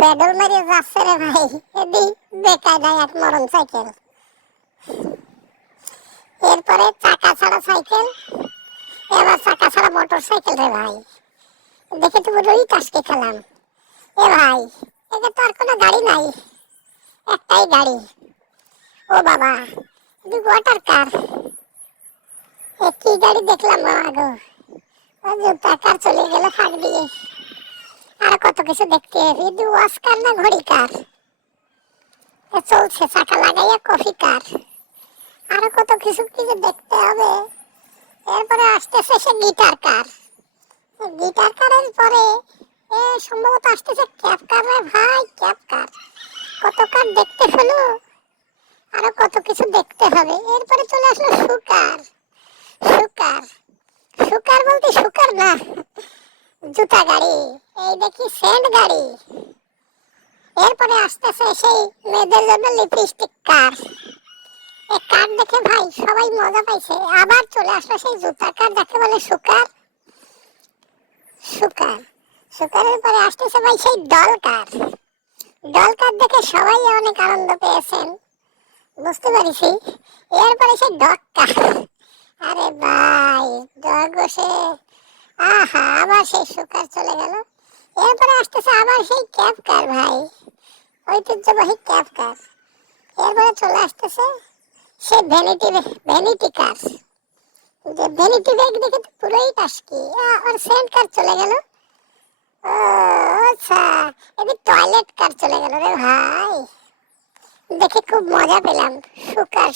Pedal মারিয়ে যাচ্ছে রে ভাই, এদি বেকায়দায় এক মরণ সাইকেল। এরপরে চাকা ছাড়া সাইকেল, এবার চাকা ছাড়া মোটর সাইকেল রে ভাই। দেখে তো পুরোই টাসকে খেলাম। এ ভাই, একে তো আর কোনো গাড়ি নাই, একটাই গাড়ি। ও বাবা, ওয়াটার কার। কি গাড়ি দেখলাম গো, জুতা কার চলে গেল ফাঁক দিয়ে। আর কত কিছু দেখতে, ওয়াশ কার না ঘড়ি কার, চলছে চাকা লাগাইয়া কফি কার, আরো কত কিছু কিছু দেখতে হবে। এরপরে আসতেছে সে গিটার কার। গিটার কারের পরে সম্ভবত আসতেছে ক্যাপ কার রে ভাই, ক্যাপ কার। কত কার দেখতে হলো, আরো কত কিছু দেখতে হবে। এরপরে চলে আসলো সুকার। সুকার, সুকার বলতে সুকার না, জুতা গাড়ি। এই দেখি স্যান্ড গাড়ি। এরপরে আসতেছে সেই মেয়েদের জন্য লিপস্টিক কার। এই কার দেখে ভাই সবাই মজা পাইছে। আবার চলে আসলো সেই জুতা কার, যাকে বলে সুকার। সুকার, সুকারের পরে আসতেছে ভাই সেই ডল কার। ডল কার দেখে সবাই অনেক আনন্দ পেয়েছেন, বুঝতে পারিছি। এরপরে সেই ডগ কার। আরে ভাই, ডগ বসে, আহা, আবার সেই সুকার চলে গেল। এরপরে আসতেছে আবার সেই ক্যাব কার ভাই, ঐতিহ্যবাহী ক্যাব কার। এরপরে চলে আসতেছে সে ভ্যানিটি, ভ্যানিটি কার। যে ভ্যানিটি ব্যাগ দেখে তো পুরোই টাসকি। আর সেন্ট কার চলে গেল। ও আচ্ছা, এবার টয়লেট কার চলে গেল রে ভাই। দেখে খুব মজা পেলাম। সুকার